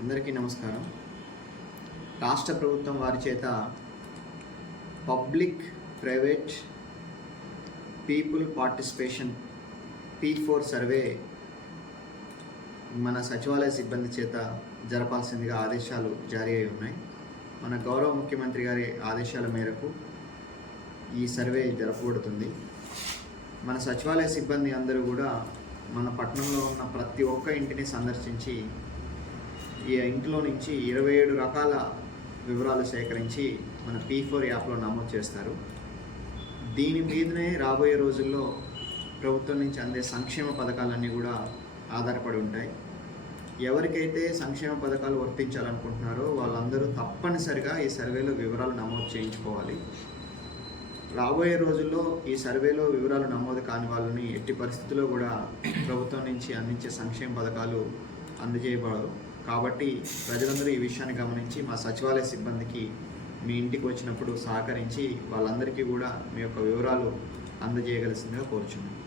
అందరికీ నమస్కారం. రాష్ట్ర ప్రభుత్వం వారి చేత public private people participation P four survey మన సచివాలయ సిబ్బంది చేత జరపాల్సిందిగా ఆదేశాలు జారీ అయి ఉన్నాయి. మన గౌరవ ముఖ్యమంత్రి గారి ఆదేశాల మేరకు ఈ సర్వే జరపబడుతుంది. మన సచివాలయ సిబ్బంది అందరూ కూడా మన పట్టణంలో ఉన్న ప్రతి ఒక్క ఇంటిని సందర్శించి ఈ ఇంట్లో నుంచి ఇరవై ఏడు రకాల వివరాలు సేకరించి మన పీ ఫోర్ యాప్లో నమోదు చేస్తారు. దీని మీదనే రాబోయే రోజుల్లో ప్రభుత్వం నుంచి అందే సంక్షేమ పథకాలన్నీ కూడా ఆధారపడి ఉంటాయి. ఎవరికైతే సంక్షేమ పథకాలు వర్తించాలనుకుంటున్నారో వాళ్ళందరూ తప్పనిసరిగా ఈ సర్వేలో వివరాలు నమోదు చేయించుకోవాలి. రాబోయే రోజుల్లో ఈ సర్వేలో వివరాలు నమోదు కాని వాళ్ళని ఎట్టి పరిస్థితుల్లో కూడా ప్రభుత్వం నుంచి అందించే సంక్షేమ పథకాలు అందజేయబడవు. కాబట్టి ప్రజలందరూ ఈ విషయాన్ని గమనించి మా సచివాలయ సిబ్బందికి మీ ఇంటికి వచ్చినప్పుడు సహకరించి వాళ్ళందరికీ కూడా మీ యొక్క వివరాలు అందజేయగలసిందిగా కోరుచున్నాను.